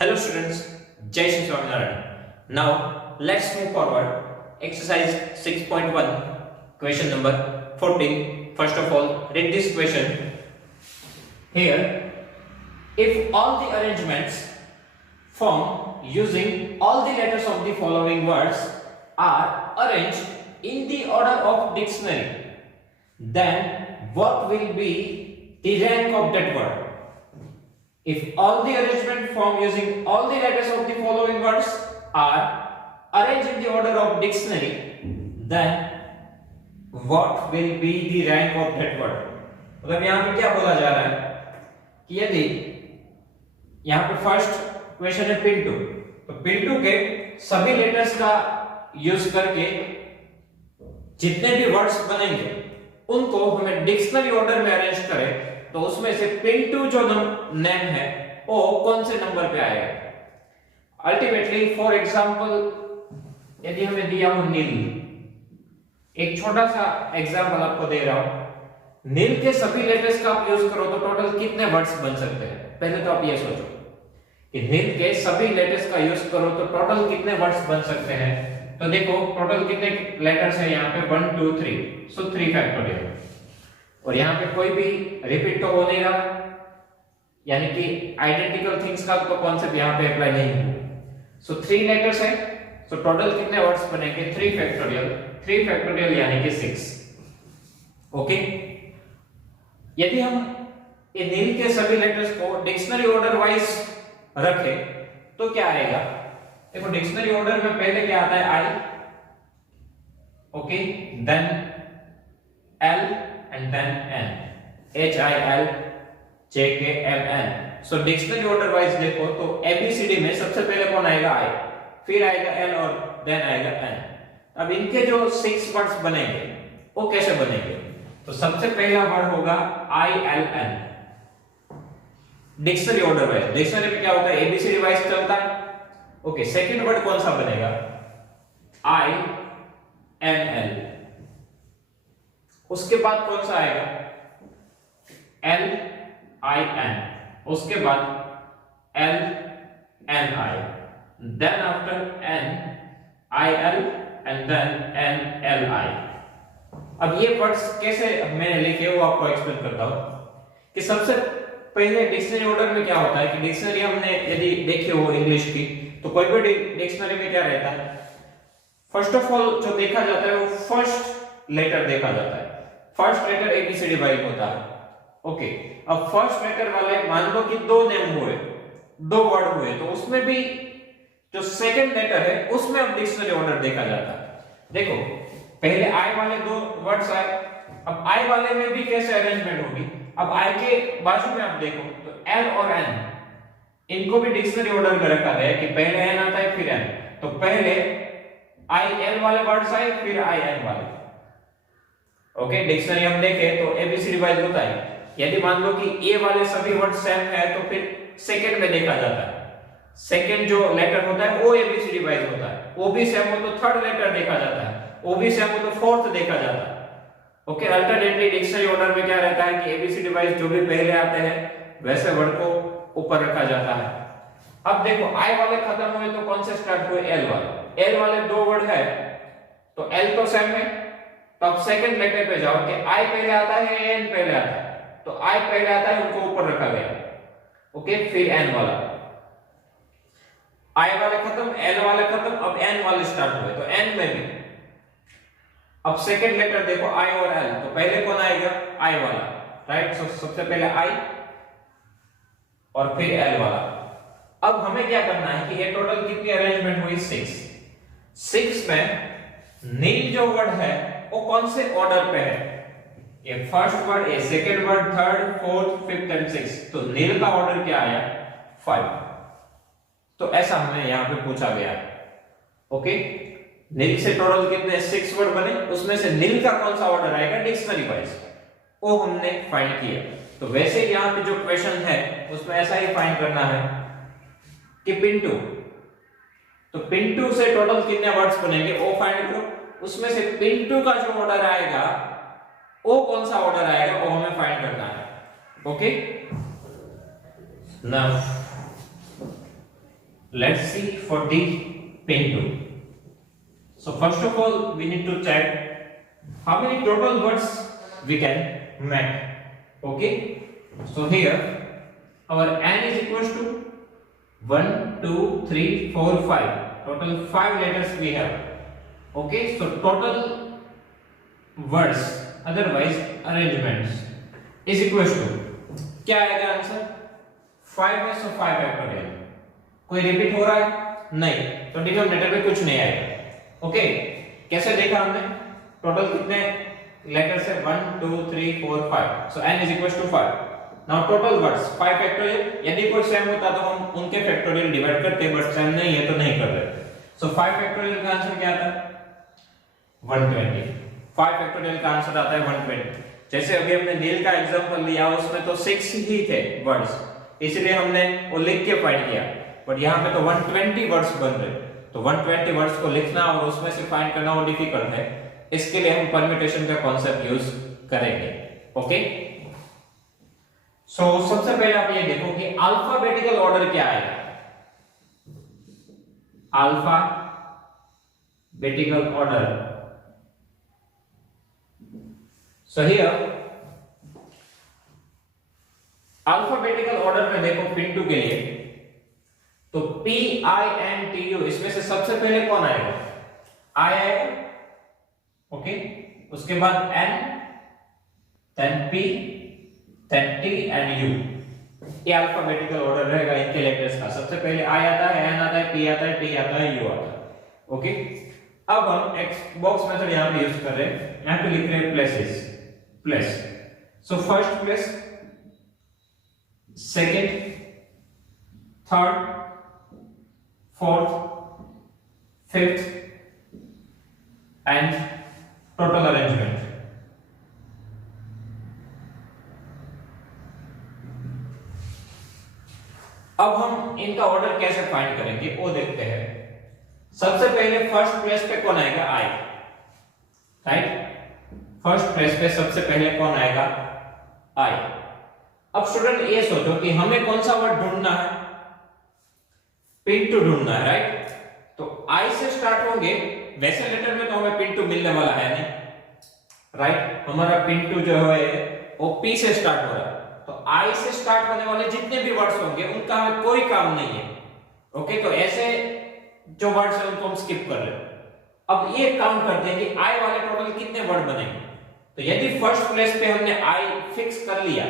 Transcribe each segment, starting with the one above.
Hello students, Jai Shri Swaminarayan. Now let's move forward. Exercise 6.1, question number 14. First of all, read this question. Here, if all the arrangements formed using all the letters of the following words are arranged in the order of dictionary, then what will be the rank of that word? If all the arrangement formed using all the letters of the following words are arranged in the order of dictionary, then what will be the rank of that word? मतलब यहाँ पे क्या बोला जा रहा है कि यदि यहाँ पे फर्स्ट क्वेश्चन है पिंटू, तो पिंटू के सभी लेटर्स का यूज करके जितने भी वर्ड्स बनेंगे उनको हमें डिक्शनरी ऑर्डर में अरेंज करें, तो उसमें से पिंटू जो नेम है वो कौन से नंबर पे आएगा। अल्टीमेटली फॉर एग्जांपल यदि हमें दिया हो नील, एक छोटा सा एग्जांपल आपको दे रहा हूं, नील के सभी लेटर्स का आप यूज करो तो टोटल कितने वर्ड्स बन सकते हैं। पहले तो आप ये सोचो कि नील के सभी लेटर्स का यूज करो तो टोटल कितने वर्ड्स बन सकते हैं। तो देखो टोटल कितने लेटर्स हैं यहाँ पे 1 2 3, सो 3 फैक्टोरियल, और यहाँ पे कोई भी रिपीट तो हो नहीं रहा, यानी कि आइडेंटिकल थिंग्स का तो कॉन्सेप्ट यहाँ पे अप्लाई नहीं हुआ। सो 3 लेटर्स है, सो टोटल कितने वर्ड्स बनेंगे 3 फैक्टोरियल, 3 फैक्टोरियल यानी कि 6। ओके, यदि हम इन नील के सभी लेटर्स को डिक्शनरी ऑर्डर वाइज रखें तो क्या आएगा। देखो डिक्शनरी ऑर्डर में पहले क्या आता है I, okay, then L and then n, H I L J K M N। So dictionary order wise देखो तो ABCD में सबसे पहले कौन आएगा I, फिर आएगा L और देन आएगा N। अब इनके जो 6 वर्ड्स बनेंगे वो कैसे बनेंगे, तो सबसे पहला वर्ड होगा I L N dictionary order wise. Dictionary में क्या होता है ABCD वाइज चलता है। ओके, सेकंड वर्ड कौन सा बनेगा I N L, उसके बाद कौन सा आएगा L I N, उसके बाद L N I, then after N I L and then N L I। अब ये वर्ड्स कैसे मैंने लिखे वो आपको एक्सप्लेन करता हूं कि सबसे पहले डिक्शनरी ऑर्डर में क्या होता है कि डिक्शनरी हमने यदि देखी हो इंग्लिश की तो कोई भी डिक्शनरी में क्या रहता है, फर्स्ट ऑफ ऑल जो देखा जाता है वो फर्स्ट लेटर देखा जाता है। फर्स्ट लेटर एबीसीडी वाइज होता है। ओके, अब फर्स्ट लेटर वाले मान लो कि 2 नेम हुए, 2 वर्ड हुए, तो उसमें भी जो सेकंड लेटर है उसमें अब डिक्शनरी ऑर्डर देखा जाता है। देखो पहले आई वाले 2 वर्ड्स आए, अब आई वाले में भी कैसे अरेंजमेंट होगी। अब आई के बाजू में आप देखो तो एल और एन, इनको भी डिक्शनरी ऑर्डर में रखा गया है कि पहले एन आता है फिर एन, तो पहले आई एल वाले वर्ड्स आए फिर आई एन वाले। ओके, डिक्शनरी हम देखें तो एबीसीडी वाइज होता है। यदि मान लो कि ए वाले सभी वर्ड सेम है तो फिर सेकंड में देखा जाता है, सेकंड जो लेटर होता है वो एबीसीडी वाइज होता है। ओ भी सेम हो तो थर्ड लेटर देखा जाता है, ओ भी सेम हो तो फोर्थ देखा जाता है। ओके, अल्टरनेटली डिक्शनरी ऑर्डर में क्या रहता है कि एबीसीडी वाइज जो भी पहले आते हैं वैसे वर्ड को ऊपर रखा जाता है। अब देखो आई वाले खत्म हुए तो कौन से स्टार्ट हुए एल वाले। एल वाले 2 वर्ड है तो एल तो सेम है, तो अब सेकंड लेटर पे जाओ कि आई पहले आता है एन पहले आता है, तो आई पहले आता है उनको ऊपर रखा गया। ओके, फिर एन वाला, आई वाले खत्म, एल वाले खत्म, अब एन वाले स्टार्ट हुए तो एन में भी अब सेकंड लेटर देखो आई और एल, तो पहले कौन आएगा आई वाला, राइट। सो सबसे पहले आई और फिर एल वाला। अब हमें क्या करना है कि ये टोटल कितनी अरेंजमेंट हुई 6 में नील जो वर्ड है वो कौन से ऑर्डर पे है, ये फर्स्ट वर्ड, ये second word, third, fourth, fifth and sixth, तो नील का ऑर्डर क्या आया 5। तो ऐसा हमें यहाँ पे पूछा गया है। ओके, नील से टोटल कितने 6 वर्ड बने, उसमें से नील का कौन सा ऑर्डर आएगा डिक्शनरी वाइज, वो हमने फाइंड किया। तो वैसे यहाँ पे जो क्वेश्चन है उसमें ऐसा ही फाइंड करना है कि पिंटू, तो पिंटू से टोटल कितने वर्ड्स बनेंगे वो फाइंड करो, उसमें से पिंटू का जो ऑर्डर आएगा वो कौन सा ऑर्डर आएगा वो हमें फाइंड करना है। Okay, now let's see for the Pinto. So first of all we need to check how many total words we can make. Okay, so here our n is equals to 1 2 3 4 5, total 5 letters we have. Okay, so total words otherwise arrangements is equals to, क्या आएगा answer? 5 है, सो 5 factorial. कोई repeat हो रहा है? नहीं, तो denominator में कुछ नहीं आएगा। ओके, कैसे देखा हमने? टोटल कितने लेटर्स है? 1 2 3 4 5, so n is equals to 5। Now total words 5 factorial. यदि कोई सेम होता तो हम उनके फैक्टोरियल डिवाइड करते, बट सेम नहीं है तो नहीं कर रहे। सो 5 फैक्टोरियल का आंसर क्या आता है? 120। 5 फैक्टोरियल का आंसर आता है 120। जैसे अभी हमने नील का एग्जांपल लिया, उसमें तो 6 ही थे वर्ड्स, इसलिए हमने वो लिख के फाइंड किया, बट यहाँ पे तो 120 वर्ड्स बन रहे, तो 120 वर्ड्स को लिखना और उसमें से फाइंड करना वो डिफिकल्ट है। इसके लिए हम परम्यूटेशन का कॉन्सेप्ट यूज करेंगे। ओके, सो सबसे पहले आप ये देखो कि अल्फाबेटिकल ऑर्डर क्या है। Alphabetical order, so here alphabetical order में देखो पिंटू के लिए, तो PINTU इसमें से सबसे पहले कौन आएगा? I आएगा। ओके, उसके बाद N, then P, then T and U। ये अल्फाबेटिकल ऑर्डर रहेगा इनके लेटर्स का। सबसे पहले I आता है, N आता है, P आता है, T आता है, U आता है। ओके, अब हम एक बॉक्स मेथड यहां पे यूज कर रहे हैं। यहां पे लिख रहे हैं places, place. So first place, second, third, fourth, fifth and total arrangement. अब हम इनका ऑर्डर कैसे फाइंड करेंगे वो देखते हैं। सबसे पहले फर्स्ट प्लेस पे कौन आएगा? आई, राइट। फर्स्ट प्लेस पे सबसे पहले कौन आएगा? आई। अब स्टूडेंट ये सोचो कि हमें कौन सा वर्ड ढूंढना है? पिंटू ढूंढना है, राइट। तो आई से स्टार्ट होंगे, वैसे लेटर में तो हमें पिंटू मिलने वाला है नहीं, राइट। हमारा पिंटू जो है वो पी से स्टार्ट हो रहा है, तो आई से स्टार्ट होने वाले जितने भी वर्ड्स होंगे उनका हमें कोई काम नहीं है। ओके, तो ऐसे जो वर्ड्स है उनको हम स्किप कर रहे हैं। अब ये काउंट करते हैं कि आई वाले टोटल कितने वर्ड बनेंगे। तो यदि फर्स्ट प्लेस पे हमने आई फिक्स कर लिया,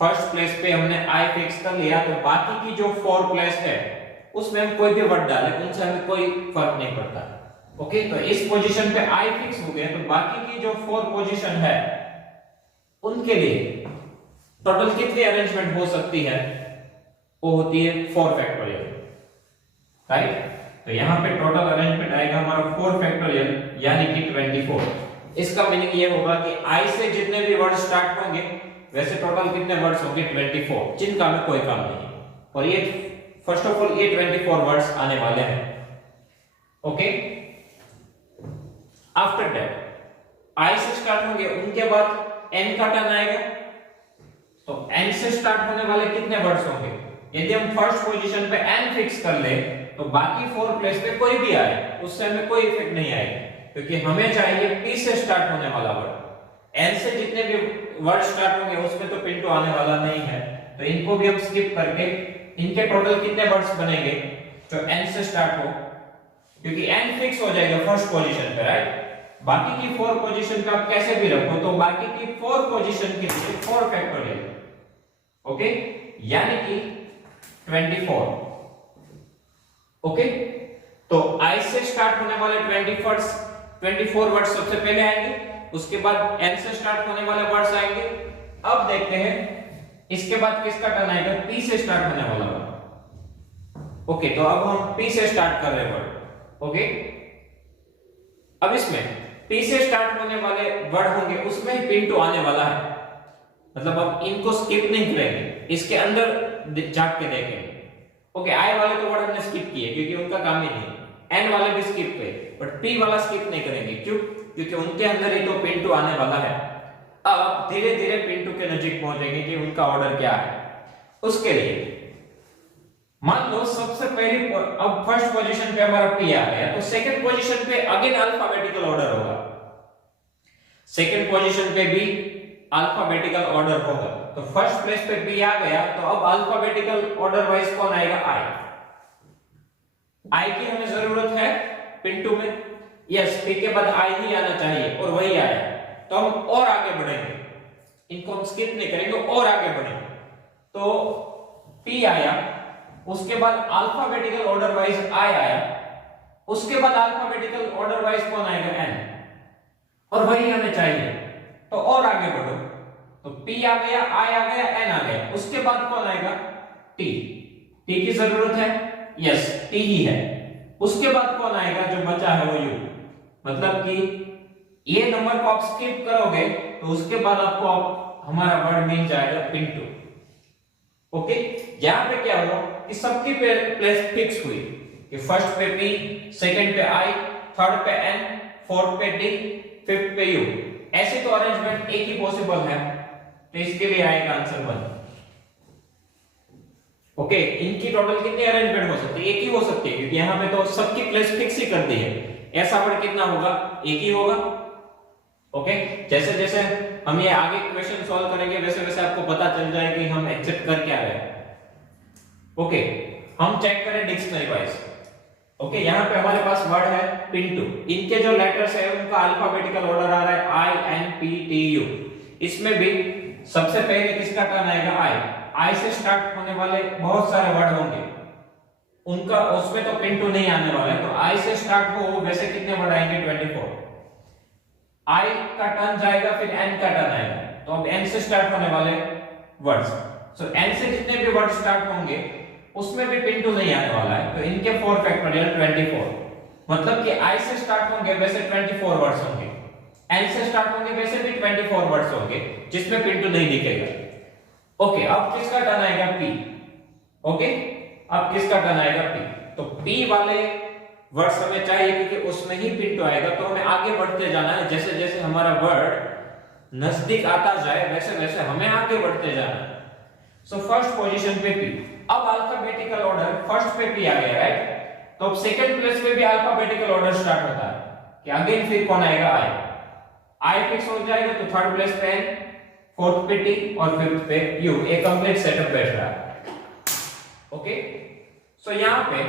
फर्स्ट प्लेस पे हमने आई फिक्स कर लिया, तो बाकी की जो 4 प्लेस है उसमें हम कोई भी वर्ड डालें, उनसे हमें कोई फर्क नहीं पड़ता। ओके, तो इस पोजीशन पे आई फिक्स हो गया, तो बाकी की जो 4 पोजीशन है उनके लिए टोटल कितनी अरेंजमेंट हो सकती है? वो होती है 4 फैक्टोरियल, राइट। तो यहां पे टोटल अरेंजमेंट आएगा हमारा 4 फैक्टोरियल, यानी कि 24। इसका मीनिंग ये होगा कि i से जितने भी वर्ड स्टार्ट होंगे वैसे टोटल कितने वर्ड्स होंगे? 24, जिनका हमें कोई काम नहीं है। और ये फर्स्ट ऑफ ऑल ये 24 वर्ड्स आने वाले हैं। ओके, आफ्टर दैट i से स्टार्ट होंगे, उनके बाद n का टर्न आएगा, तो n से स्टार्ट होने वाले कितने वर्ड्स होंगे? यदि हम फर्स्ट पोजीशन पे n फिक्स कर ले तो बाकी 4 प्लेस पे कोई भी आए उससे हमें कोई इफेक्ट नहीं आएगा, क्योंकि हमें चाहिए p से स्टार्ट होने वाला वर्ड। n से जितने भी वर्ड स्टार्ट होंगे उसमें तो पिंटू आने वाला नहीं है, तो इनको भी हम स्किप करके इनके टोटल कितने वर्ड्स बनेंगे जो n से स्टार्ट हो, क्योंकि n फिक्स हो जाएगा फर्स्ट पोजीशन पे, राइट। बाकी की 4 पोजीशन पे आप कैसे भी रखो, तो बाकी की 4 पोजीशन के लिए 4 फैक्टोरियल। ओके, यानी कि 24। ओके, तो i से स्टार्ट होने वाले 24 वर्ड्स सबसे पहले आएंगे, उसके बाद n से स्टार्ट होने वाले वर्ड्स आएंगे। अब देखते हैं इसके बाद किसका टर्न आएगा? p से स्टार्ट होने वाला वर्ड। ओके, तो अब हम p से स्टार्ट कर रहे हैं वर्ड। ओके, अब इसमें p से स्टार्ट होने वाले वर्ड होंगे, उसमें ही पिंटू आने वाला है, मतलब अब इनको स्किप नहीं करेंगे, इसके अंदर जाके देखेंगे। ओके, आई वाले तो वर्ड हमने स्किप किए क्योंकि उनका काम ही नहीं। एन वाले भी स्किप किए, बट पी वाला स्किप नहीं करेंगे। क्यों? क्योंकि उनके अंदर ही तो पिंटू आने वाला है। अब धीरे धीरे पिंटू के नजीक पहुंचेंगे कि उनका ऑर्डर क्या है। उसके लिए मान लो सबसे पहली अब फर्स्ट पोजीशन पे हमारा पी आ गया, तो सेकंड पोजीशन पे अगेन अल्फाबेटिकल ऑर्डर होगा, सेकंड पोजीशन पे भी अल्फाबेटिकल ऑर्डर होगा। तो फर्स्ट प्लेस पे पी आ गया, तो अब अल्फाबेटिकल ऑर्डर वाइज कौन आएगा? आई। आई की हमें जरूरत है पिंटू में, यस, पी के बाद आई ही आना चाहिए और वही आया, तो हम और आगे बढ़ेंगे, इनको हम स्किप नहीं करेंगे और आगे बढ़ेंगे। तो पी आया, उसके बाद अल्फाबेटिकल ऑर्डर वाइज आई आया, उसके बाद अल्फाबेटिकल ऑर्डर वाइज कौन आएगा? एन, और वही हमें चाहिए, तो और आगे बढ़ो। तो पी आ गया, आई आ गया, एन आ गया, उसके बाद कौन आएगा? टी। टी की जरूरत है, यस, टी ही है। उसके बाद कौन आएगा? जो बचा है वो यू, मतलब कि ये नंबर को आप स्किप करोगे तो उसके बाद आपको हमारा वर्ड मिल जाएगा पिंटू। ओके, यहां पे क्या हुआ कि सबकी प्लेस फिक्स हुई कि फर्स्ट पे पी, सेकंड पे आई, थर्ड पे एन, फोर्थ पे डी, फिफ्थ पे यू। ऐसे तो अरेंजमेंट एक ही पॉसिबल है, तो इसके लिए आएगा आंसर 1। ओके, इनकी टोटल कितनी अरेंजमेंट हो सकती है? एक ही हो सकती है, क्योंकि यहां पे तो सबकी प्लेस फिक्स ही कर दी है। ऐसा वर्ड कितना होगा? एक ही होगा। ओके, जैसे जैसे हम ये आगे क्वेश्चन सॉल्व करेंगे वैसे वैसे आपको पता चल जाएगा कि हम एक्सेप्ट कर क्या रहे हैं। ओके, हम चेक करें डिक्शनरी वाइज। ओके, यहाँ पे हमारे पास वर्ड है पिंटू, इनके जो लेटर्स है उनका अल्फाबेटिकल ऑर्डर आ रहा है I N P T U. इसमें भी सबसे पहले किसका टर्न आएगा? आई। आई से स्टार्ट होने वाले बहुत सारे वर्ड होंगे, उनका उसमें तो पिंटू नहीं आने वाला है, तो आई से स्टार्ट हो वैसे कितने वर्ड आएंगे? 24। आई का टर्न जाएगा, फिर एन का टर्न आएगा, तो अब एन से स्टार्ट होने वाले वर्ड्स, सो एन से जितने भी वर्ड स्टार्ट होंगे उसमें भी पिंटू नहीं आने वाला है, तो इनके 4 फैक्टोरियल 24, मतलब कि आई से स्टार्ट होंगे वैसे 24 वर्ड्स होंगे, एन से स्टार्ट होंगे वैसे भी 24 वर्ड्स होंगे जिसमें पिंटू नहीं दिखेगा। ओके, अब किसका टर्न आएगा? पी। ओके, अब किसका टर्न आएगा? पी। तो पी वाले वर्ड्स हमें चाहिए क्योंकि उसमें ही पिंटू आएगा, तो हमें आगे बढ़ते जाना है, जैसे जैसे हमारा वर्ड नजदीक आता जाए वैसे वैसे हमें आगे बढ़ते जाना है। सो फर्स्ट पोजीशन पे पी। अब अल्फाबेटिकल ऑर्डर फर्स्ट पे पी आ गया, राइट? तो अब सेकंड प्लेस पे भी अल्फाबेटिकल ऑर्डर स्टार्ट होता है कि अगेन फिर कौन आएगा? आई। आई फिक्स हो जाएगा तो थर्ड प्लेस पे एन, फोर्थ पे टी और फिफ्थ पे यू। एक कंप्लीट सेटअप बैठ रहा है। ओके, सो यहां पे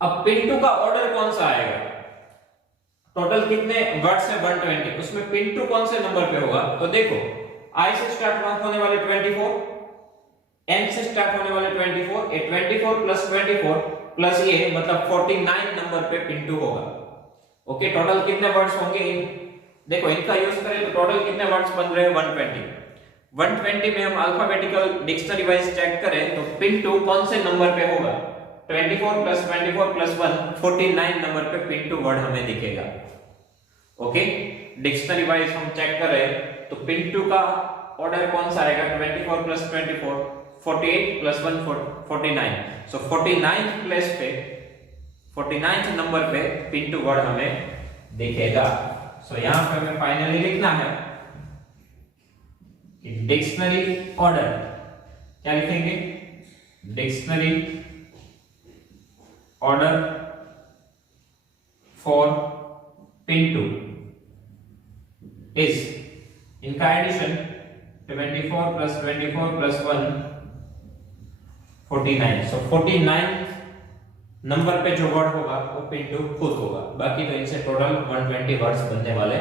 अब पिंटू का ऑर्डर कौन सा आएगा? टोटल कितने वर्ड्स है? 120, उसमें पिंटू कौन से नंबर पे होगा? तो देखो, आई से स्टार्ट होने वाले 24, एन से स्टार्ट होने वाले 24, ये 24 प्लस 24 प्लस ये मतलब 49 नंबर पे पिंटू होगा। ओके, टोटल कितने वर्ड्स होंगे? देखो, इनका यूज करें तो टोटल कितने वर्ड्स बन रहे हैं? 120। 120 में हम अल्फाबेटिकल डिक्शनरी वाइज चेक करें तो पिंटू कौन से नंबर पे होगा? 24 प्लस 24 प्लस 1 49 नंबर पे पिंटू वर्ड हमें दिखेगा। ओके, डिक्शनरी वाइज हम चेक करें तो पिंटू का ऑर्डर कौन सा आएगा? 24 प्लस 24 48 प्लस 1 49, सो 49th प्लेस पे 49th नंबर पे पिंटू वर्ड हमें दिखेगा। सो यहां पे हमें फाइनली लिखना है कि डिक्शनरी ऑर्डर क्या लिखेंगे? Dictionary order for Pintu is, इनका एडिशन 24 प्लस 24 प्लस 1 49, सो 49 नंबर पे जो वर्ड होगा वो पिंटू खुद होगा, बाकी तो इनसे टोटल 120 वर्ड्स बनने वाले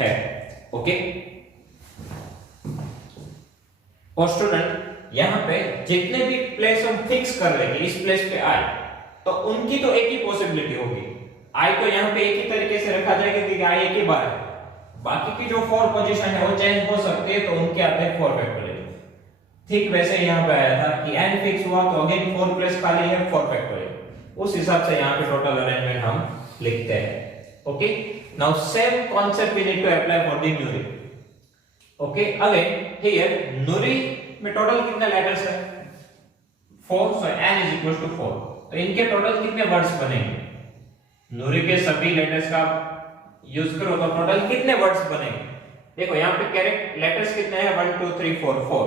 हैं। ओके, और स्टूडेंट यहां पे जितने भी प्लेस हम फिक्स कर रहे हैं इस प्लेस पे आई, तो उनकी तो एक ही पॉसिबिलिटी होगी। आई तो यहां पे एक ही तरीके से रखा जाएगा कि आई एक ही बार है, बाकी की जो 4 पोजीशन है वो चेंज हो सकती है, तो उनके आते हैं 4 फैक्टोरियल। ठीक वैसे यहां पे आया था कि n फिक्स हुआ तो अगेन 4 प्लेस खाली है 4 फैक्टोरियल, उस हिसाब से यहां पे टोटल अरेंजमेंट हम लिखते हैं। Okay, now same concept we need to apply for the nuri. Okay, again here nuri में टोटल कितने लेटर्स है? 4, so n is equal to 4, तो इनके टोटल कितने वर्ड्स बनेंगे? न्यूरी के सभी लेटर्स का यूज करो तो टोटल कितने वर्ड्स बनेंगे? देखो यहां पे करेक्ट लेटर्स कितने हैं? 1 2 3 4 4।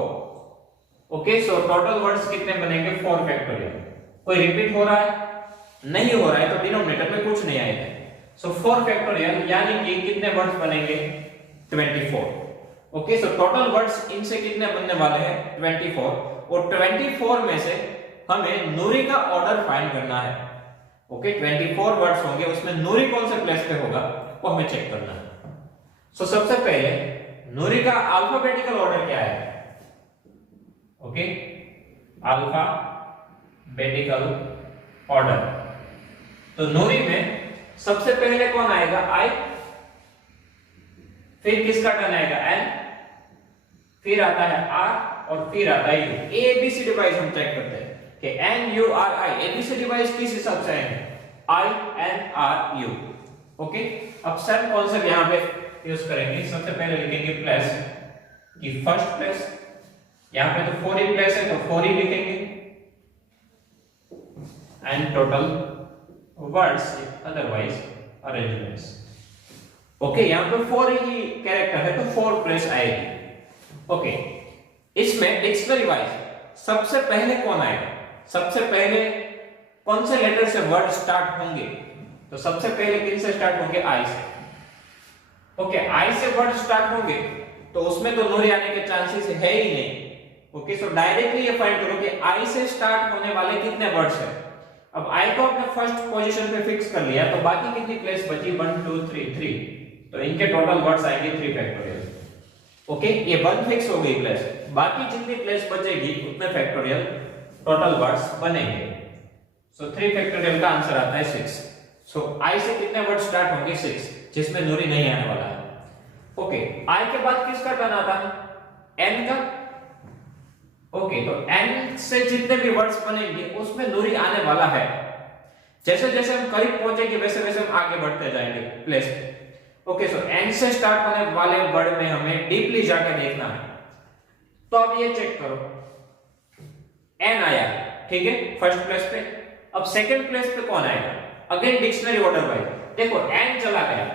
ओके, सो टोटल वर्ड्स कितने बनेंगे 4 फैक्टोरियल। कोई रिपीट हो रहा है? नहीं हो रहा है तो डिनोमिनेटर में कुछ नहीं आएगा। सो 4 फैक्टोरियल यानी कि कितने वर्ड्स बनेंगे 24। ओके, सो टोटल वर्ड्स इनसे कितने बनने वाले हैं 24, और 24 में से हमें नूरी का ऑर्डर फाइंड करना है। ओके, 24 वर्ड्स होंगे, उसमें नूरी कौन से प्लेस पे होगा वो हमें चेक करना है। सो सबसे पहले नूरी का अल्फाबेटिकल ऑर्डर क्या है? Okay, alphabetical order. तो नूरी में सबसे पहले कौन आएगा? आई, फिर किसका टर्न आएगा? एन, फिर आता है आर, और फिर आता है यू। एबीसी डिवाइस हम चेक करते हैं कि N U R I, ABC device किस हिसाब से आएंगे? I N R U. Okay, अब सेम कॉन्सेप्ट यहां पे यूज करेंगे। सबसे पहले लिखेंगे प्लेस की फर्स्ट प्लेस, यहां पे तो 4 ही प्लेस है तो 4 ही लिखेंगे, and total words otherwise arrangements. Okay, यहां पे 4 ही कैरेक्टर है तो 4 प्लेस आएगी। ओके, इसमें डिक्शनरी वाइज सबसे पहले कौन आएगा? सबसे पहले कौन से लेटर से वर्ड स्टार्ट होंगे? तो सबसे पहले किन से स्टार्ट होंगे? आई से। ओके, आई से वर्ड स्टार्ट होंगे तो उसमें तो नूरी आने के चांसेस है ही नहीं। ओके, सो डायरेक्टली ये फाइंड करो कि आई से स्टार्ट होने वाले कितने वर्ड्स हैं। अब आई को आपने फर्स्ट पोजीशन पे फिक्स कर लिया तो बाकी कितनी प्लेस बची? 1 2 3 3, तो इनके टोटल वर्ड्स आएंगे 3 फैक्टोरियल। ओके, ये 1 फिक्स हो गई प्लेस, बाकी जितनी प्लेस बचेगी उतने फैक्टोरियल टोटल वर्ड्स बनेंगे। सो 3 फैक्टोरियल का आंसर आता है 6। सो आई से कितने वर्ड स्टार्ट होंगे? 6, जिसमें नूरी नहीं आने वाला है। ओके, आई के बाद किसका टर्न आता है? एन का। ओके, तो एन से जितने भी वर्ड्स बनेंगे उसमें नूरी आने वाला है। जैसे जैसे हम करीब पहुंचेंगे वैसे वैसे हम आगे बढ़ते जाएंगे प्लेस पे। ओके, सो एन से स्टार्ट होने वाले वर्ड में हमें डीपली जाके देखना है। तो अब ये चेक करो, एन आया, ठीक है, फर्स्ट प्लेस पे। अब सेकंड प्लेस पे कौन आएगा? अगेन डिक्शनरी ऑर्डर वाइज देखो, एन चला गया,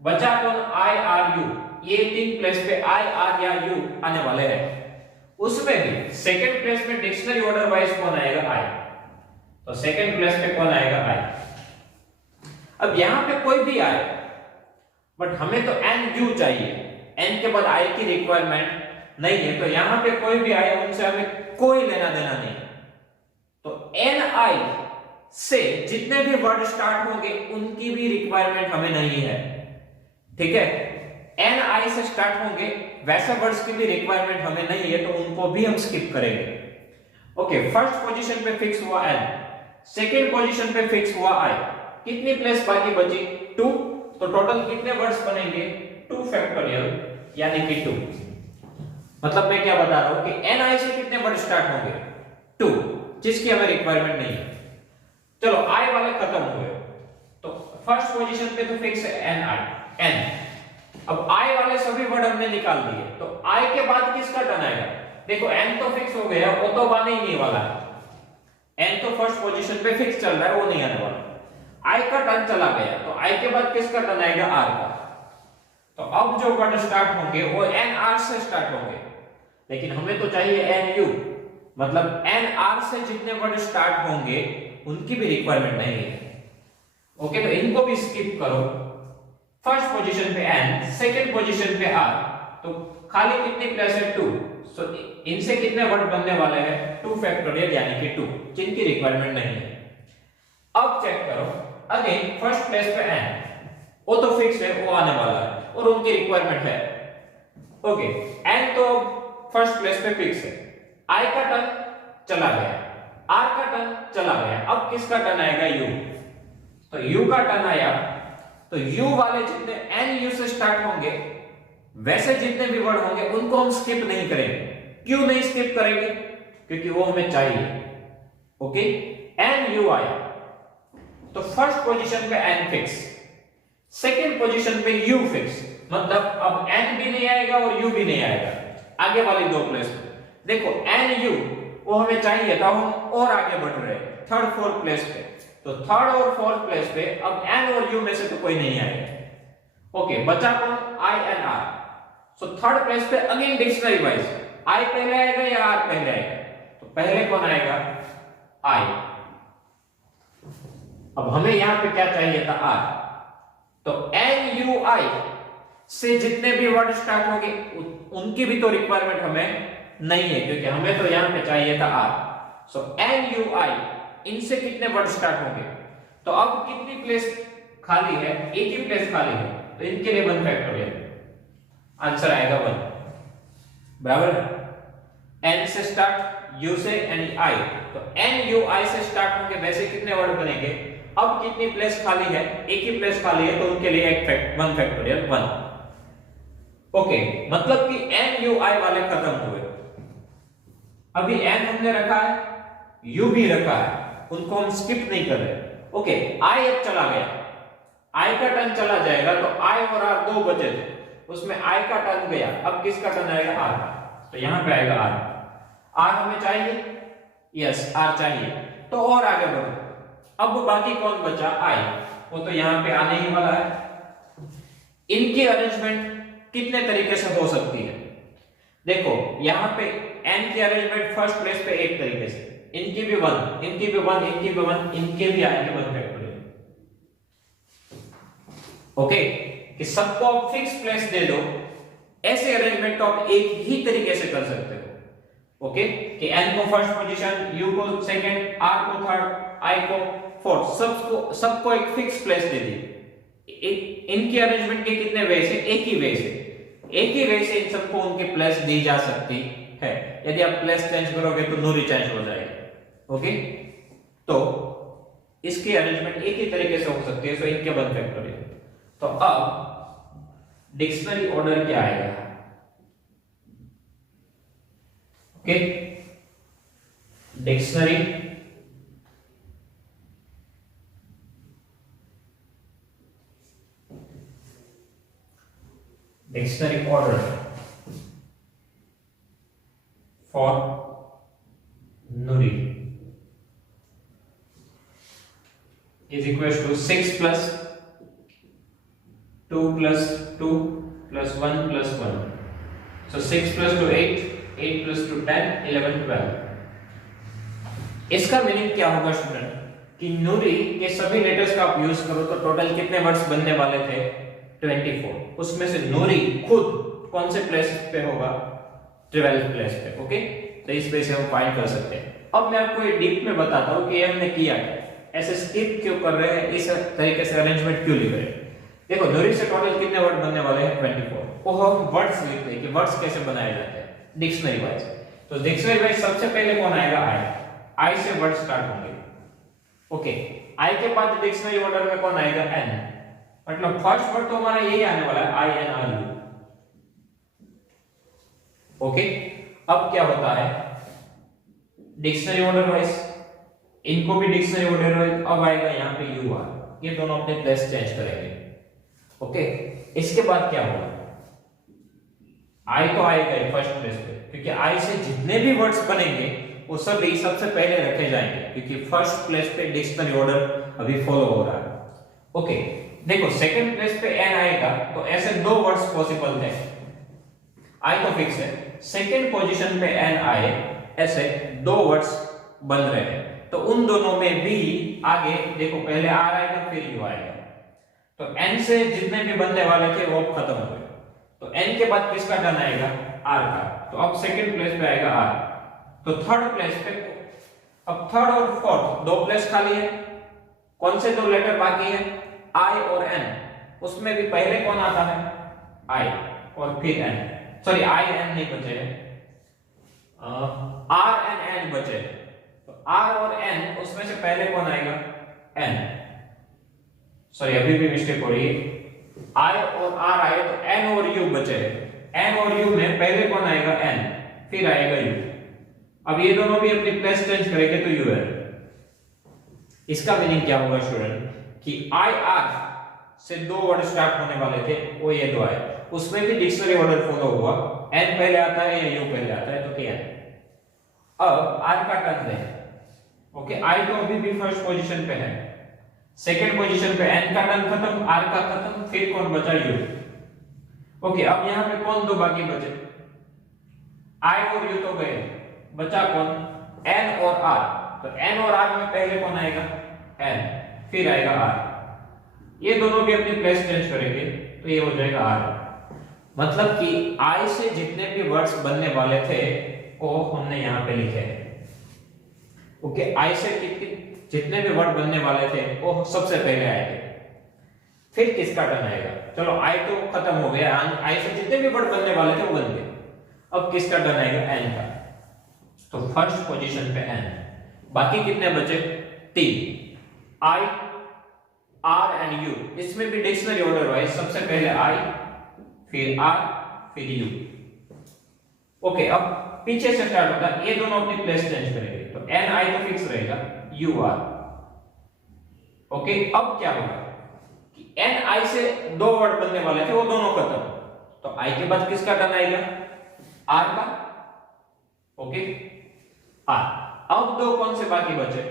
बचा कौन? I R you. ये 3 प्लेस पे आई आर या यू आने वाले हैं। उसमें भी सेकंड प्लेस में डिक्शनरी ऑर्डर वाइज कौन आएगा? आई। तो सेकंड प्लेस पे कौन आएगा? आई। अब यहां पे कोई भी आए, बट हमें तो एन यू चाहिए, एन के बाद आई की रिक्वायरमेंट नहीं है, तो यहां पे कोई भी आए उनसे हमें कोई लेना देना नहीं। तो एन आई से जितने भी वर्ड स्टार्ट होंगे उनकी भी रिक्वायरमेंट हमें नहीं है, ठीक है। एन आई से स्टार्ट होंगे वैसे वर्ड्स की भी रिक्वायरमेंट हमें नहीं है, तो उनको भी हम स्किप करेंगे। ओके, फर्स्ट पोजीशन पे फिक्स हुआ एन, सेकंड पोजीशन पे फिक्स हुआ आई। कितनी प्लेस बाकी बची? 2। तो टोटल कितने वर्ड्स बनेंगे? 2 फैक्टोरियल यानी कि 2। मतलब मैं क्या बता रहा हूं कि एन आई से कितने वर्ड स्टार्ट होंगे? 2, जिसकी हमें रिक्वायरमेंट नहीं है। चलो आई वाले खत्म हुए, तो फर्स्ट पोजीशन पे तो फिक्स है एन आई, एन। अब आई वाले सभी वर्ड हमने निकाल दिए, तो आई के बाद किसका टर्न आएगा? देखो एन तो फिक्स हो गया, वो तो आने ही नहीं वाला है। एन तो फर्स्ट पोजीशन पे फिक्स चल रहा है, वो नहीं आने वाला। आई का टर्न चला गया, तो आई के बाद किसका टर्न आएगा? आर का। तो अब जो वर्ड स्टार्ट होंगे वो एन आर से स्टार्ट होंगे, लेकिन हमें तो चाहिए एन यू, मतलब एन आर से जितने वर्ड स्टार्ट होंगे उनकी भी रिक्वायरमेंट नहीं है। ओके, तो इनको भी स्किप करो। फर्स्ट पोजीशन पे एन, सेकंड पोजीशन पे आर, तो खाली कितनी प्लेस है? 2। सो इनसे कितने वर्ड बनने वाले हैं? 2 फैक्टोरियल यानी कि 2, जिनकी रिक्वायरमेंट नहीं है। अब चेक करो, अगेन फर्स्ट प्लेस पे एन, वो तो फिक्स है, वो आने वाला है और उनकी रिक्वायरमेंट है। ओके, एन तो फर्स्ट प्लेस पे फिक्स है, आई का टर्न चला गया, आर का टर्न चला गया, अब किसका टर्न आएगा? यू। तो यू का टर्न आया, तो यू वाले जितने एन यू से स्टार्ट होंगे वैसे जितने भी वर्ड होंगे उनको हम स्किप नहीं करेंगे। क्यों नहीं स्किप करेंगे? क्योंकि वो हमें चाहिए। ओके, एन यू आया, तो फर्स्ट पोजीशन पे एन फिक्स, सेकंड पोजीशन पे यू फिक्स, मतलब अब एन भी नहीं आएगा और यू भी नहीं आएगा आगे वाली 2 प्लेस पे। देखो एन यू वो हमें चाहिए था, हम और आगे बढ़ रहे हैं थर्ड फोर्थ प्लेस पे, तो थर्ड और फोर्थ प्लेस पे अब एन और यू में से तो कोई नहीं आएगा। ओके, बचा कौन? I and R. So third place पे अगेन डिक्शनरी वाइज आई पहले आएगा या आर पहले आएगा? तो पहले कौन आएगा? आई। अब हमें यहां पे क्या चाहिए था? आर। तो एन यू आई से जितने भी वर्ड स्टार्ट होंगे उनकी भी तो रिक्वायरमेंट हमें नहीं है, क्योंकि हमें तो यहां पे चाहिए था आर। सो एन यू आई, इनसे कितने वर्ड स्टार्ट होंगे? तो अब कितनी प्लेस खाली है? एक ही प्लेस खाली है, तो इनके लिए 1 फैक्टोरियल, आंसर आएगा 1। बराबर है? एन से स्टार्ट, यू से एन आई, तो एन यू आई से स्टार्ट होंगे, वैसे कितने वर्ड बनेंगे? अब कितनी प्लेस खाली है? एक ही प्लेस खाली है, तो उनके लिए 1 फैक्टोरियल 1। ओके, मतलब कि एन यू आई वाले खत्म हुए। अभी एन हमने रखा है, यू भी रखा है, उनको हम स्किप नहीं कर रहे। ओके, आई अब चला गया, आई का टर्न चला जाएगा, तो आई और आर दो बचे थे, उसमें आई का टर्न गया, अब किसका टर्न आएगा? आर का। तो यहां पे आएगा आर। आर हमें चाहिए, यस आर चाहिए, तो और आगे बढ़ो। अब बाकी कौन बचा? आई, वो तो यहां पे आने ही वाला है। इनकी अरेंजमेंट कितने तरीके से हो सकती है? देखो यहां पे एन की अरेंजमेंट फर्स्ट प्लेस पे एक तरीके से, इनकी भी 1, इनकी भी 1, इनकी भी 1, इनके भी आएंगे 1 फैक्टोरियल। ओके, कि सबको आप फिक्स प्लेस दे दो, ऐसे अरेंजमेंट तो आप एक ही तरीके से कर सकते हो। ओके, कि एन को फर्स्ट पोजीशन, यू को सेकंड, आर को थर्ड, आई को फोर्थ, सबको एक फिक्स प्लेस दे दी। इनकी अरेंजमेंट के कितने वे से? एक ही वे से, एक ही वे से इन सबको उनकी प्लेस दी जा सकती है। यदि आप प्लेस चेंज करोगे तो नूरी चेंज हो जाएगा। ओके, तो इसकी अरेंजमेंट एक ही तरीके से हो सकती है, सो इनके 1 फैक्टोरियल। तो अब डिक्शनरी ऑर्डर क्या आएगा? Okay, dictionary order for Nuri is equals to 6 plus 2 plus 2 plus 1 plus 1. So 6 plus 2 8, 8 plus 2 10, 11 12. इसका मीनिंग क्या होगा स्टूडेंट? कि नूरी के सभी लेटर्स का आप यूज करो तो टोटल कितने वर्ड्स बनने वाले थे? 24। उसमें से नूरी खुद कौन से प्लेस पे होगा? 12th प्लेस पे। ओके, तो इस पे से हम फाइंड कर सकते हैं। अब मैं आपको ये डीप में बताता हूं कि हमने किया क्या, ऐसे स्किप क्यों कर रहे हैं, इस तरीके से अरेंजमेंट क्यों लिख रहे हैं। देखो नूरी से टोटल कितने वर्ड बनने वाले हैं? 24। वो हम वर्ड्स लिखते हैं कि वर्ड्स कैसे बनाए जाते हैं डिक्शनरी वाइज। तो डिक्शनरी वाइज सबसे पहले कौन आएगा? आई। आई से वर्ड स्टार्ट होंगे। ओके, आई के बाद डिक्शनरी ऑर्डर में कौन आएगा? एन। मतलब फर्स्ट वर्ड तो हमारा यही आने वाला है, I N R U. Okay, अब क्या होता है डिक्शनरी ऑर्डर वाइज, इनको भी डिक्शनरी ऑर्डर वाइज। अब आएगा यहाँ पे यू आर, ये दोनों अपने प्लेस चेंज करेंगे। ओके, इसके बाद क्या होगा? आई तो आएगा फर्स्ट प्लेस पे, क्योंकि आई से जितने भी वर्ड्स बनेंगे वो सभी सबसे पहले रखे जाएंगे, क्योंकि फर्स्ट प्लेस पे डिक्शनरी ऑर्डर अभी फॉलो हो रहा है। ओके, देखो सेकंड प्लेस पे एन आएगा, तो ऐसे दो वर्ड्स पॉसिबल है। आई तो फिक्स है, सेकंड पोजीशन पे एन आए, ऐसे दो वर्ड्स बन रहे हैं, तो उन दोनों में भी आगे देखो पहले आर आएगा फिर यू आएगा। तो एन से जितने भी बनने वाले थे वो खत्म हो गए, तो एन के बाद किसका टर्न आएगा? आर का। तो अब सेकंड प्लेस पे आएगा आर। तो थर्ड प्लेस पे, अब थर्ड और फोर्थ दो प्लेस खाली है, कौन से दो लेटर बाकी है? आई और एन। उसमें भी पहले कौन आता है? आई और फिर एन, सॉरी आई एन नहीं बचे हैं, आर एन एन बचे। तो आर और एन, उसमें से पहले कौन आएगा? एन। सॉरी अभी भी मिस्टेक हो रही है, आई और आर आए तो एन और यू बचे। एन और यू में पहले कौन आएगा? एन, फिर आएगा यू। अब ये दोनों भी अपनी प्लेस चेंज करेंगे तो यू है। इसका मीनिंग क्या होगा स्टूडेंट? कि आई आर से दो वर्ड स्टार्ट होने वाले थे, वो ये दो आए, उसमें भी डिक्शनरी ऑर्डर फॉलो हुआ। एन पहले आता है या यू पहले आता है, तो क्या है? अब आर का टर्न है। ओके, आई तो अभी भी फर्स्ट पोजीशन पे है, सेकंड पोजीशन पे एन का टर्न खत्म, आर का खत्म, फिर कौन बचा? यू। ओके, अब यहां पे कौन दो बाकी बचे? आई और यू तो गए, बचा कौन, एन और आर। तो एन और आर में पहले कौन आएगा, एन, फिर आएगा आर। ये दोनों भी अपनी प्लेस चेंज करेंगे तो ये हो जाएगा आर। मतलब कि आई से जितने भी वर्ड्स बनने वाले थे वो हमने यहां पे लिखे हैं। ओके, आई से जितने भी वर्ड बनने वाले थे वो सबसे पहले आएंगे, फिर किसका टर्न आएगा। चलो आई तो खत्म हो गया, आई से जितने भी वर्ड बनने वाले थे वो बन गए। अब किसका टर्न आएगा, एन का। तो फर्स्ट पोजीशन पे एन, बाकी कितने बचे, 3, आई, आर एंड यू। इसमें भी डिक्शनरी ऑर्डर वाइज सबसे पहले आई, फिर आर, फिर यू। ओके, अब पीछे से स्टार्ट होता है, ये दोनों अपनी प्लेस चेंज करेंगे। तो एन आई तो फिक्स रहेगा, यू आर। ओके, अब क्या होगा कि एन आई से 2 वर्ड बनने वाले थे वो दोनों खत्म। तो आई के बाद किसका टर्न आएगा, आर का। Okay, R. अब 2 कौन से बाकी बचे,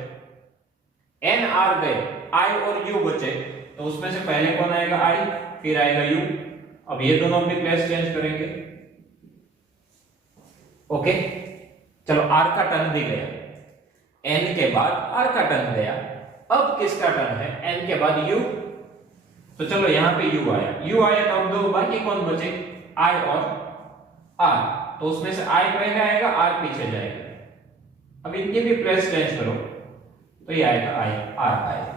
एन आर गए, आई और यू बचे। तो उसमें से पहले कौन आएगा, आई, फिर आएगा यू। अब ये दोनों अपनी प्लेस चेंज करेंगे। ओके, चलो आर का टर्न भी गया, एन के बाद आर का टर्न गया। अब किसका टर्न है, एन के बाद यू। तो चलो यहां पे यू आया, यू आया तो अब 2 बाकी कौन बचे, आई और आर। तो उसमें से आई पहले आएगा, आर पीछे जाएगा। अब इनकी भी प्लेस चेंज करो तो ये आएगा आई, आर आएगा।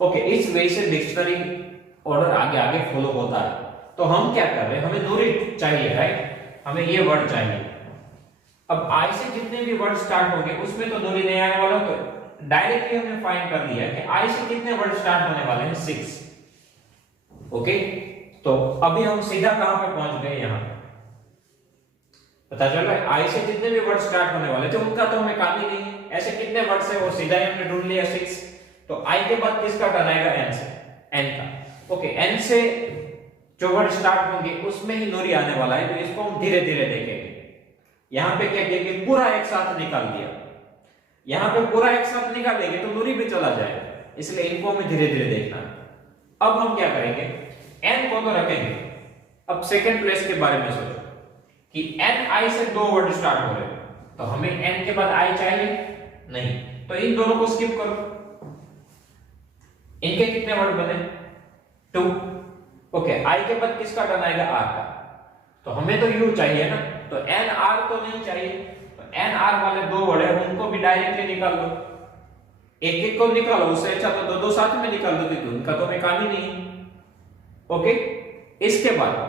ओके, इस वे से डिक्शनरी ऑर्डर आगे आगे फॉलो होता है। तो हम क्या कर रहे हैं, हमें दूरी चाहिए, राइट, हमें ये वर्ड चाहिए। अब आई से जितने भी वर्ड स्टार्ट होंगे उसमें तो दूरी नहीं आने वाला, तो डायरेक्टली हमने फाइंड कर लिया कि आई से कितने वर्ड स्टार्ट होने वाले हैं, 6। ओके, तो अभी हम सीधा कहां पे पहुंच गए, यहां पता चल रहा है आई से जितने भी वर्ड स्टार्ट होने वाले थे उनका तो हमें काम ही नहीं है। ऐसे कितने वर्ड है वो सीधा ही हमने ढूंढ लिया, 6। तो आई के बाद किसका टर्न आएगा, एन से, एन का। ओके, एन से जो वर्ड स्टार्ट होंगे उसमें ही दूरी आने वाला है, तो इसको हम धीरे धीरे देखेंगे। यहां पे क्या किया, पूरा एक साथ निकाल दिया, यहां पे पूरा एक साथ निकाल देंगे तो दूरी भी चला जाएगा, इसलिए इनको हमें धीरे धीरे देखना है। अब हम क्या करेंगे, एन को तो रखेंगे। अब सेकंड प्लेस के बारे में सोचो कि एन आई से 2 वर्ड स्टार्ट हो रहे हैं, तो हमें एन के बाद आई चाहिए नहीं, तो इन दोनों को स्किप करो। इनके कितने वर्ड बने, 2। ओके, आई के बाद किसका टर्न आएगा, आर का। तो हमें तो यू चाहिए ना, तो एन आर तो नहीं चाहिए। तो एन आर वाले 2 वर्ड है उनको भी डायरेक्टली निकाल दो, एक एक को निकालो, उससे अच्छा तो 2 साथ में निकाल दो, क्योंकि उनका तो हमें काम ही नहीं। ओके, इसके बाद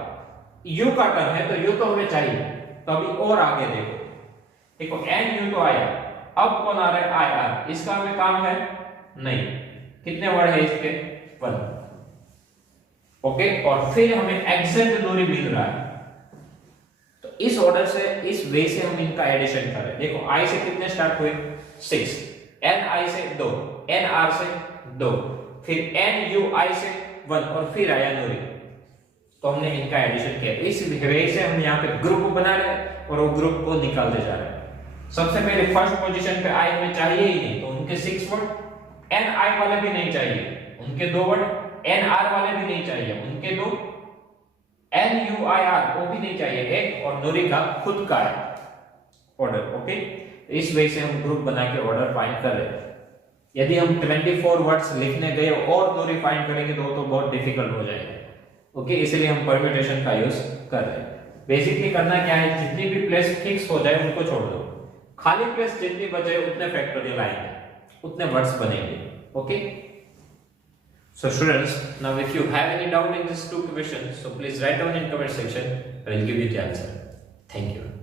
यू का टर्न है, तो यू तो हमें चाहिए, तो अभी और आगे देखो एन यू तो आया, अब कौन आ रहा है, आई आर। इसका हमें काम है नहीं, कितने वर्ड है इसके, 1। ओके, और फिर हमें एग्जैक्ट दूरी मिल रहा है। तो इस ऑर्डर से, इस वे से हम इनका एडिशन कर रहे हैं। देखो आई से कितने स्टार्ट हुए, 6, एन आई से 2, एन आर से 2, फिर एन यू आई से 1 और फिर आया दूरी। तो हमने इनका एडिशन किया। इस वे से हम यहाँ पे ग्रुप बना रहे हैं और वो ग्रुप को निकालते जा रहे हैं। सबसे पहले फर्स्ट पोजीशन पे आई में चाहिए ही नहीं, तो उनके 6 वर्ड, एन आई वाले भी नहीं चाहिए, उनके 2 वर्ड, एन आर वाले भी नहीं चाहिए, उनके 2, एन यू आई आर वो भी नहीं चाहिए, एक, और दूरी का खुद का है ऑर्डर। ओके, इस वे से हम ग्रुप बना के ऑर्डर फाइंड कर रहे हैं। यदि हम 24 वर्ड्स लिखने गए और दूरी फाइंड करेंगे तो बहुत डिफिकल्ट हो जाएगा। ओके, इसलिए हम परम्यूटेशन का यूज कर रहे हैं। बेसिकली करना क्या है, जितनी भी प्लेस फिक्स हो जाए उनको छोड़ दो, खाली प्लेस जितनी बचे उतने फैक्टोरियल आएंगे, उतने वर्ड्स बनेंगे। Okay, so students, now if you have any doubt in these 2 questions, so please write down in comment section. I will give you the answer. Thank you.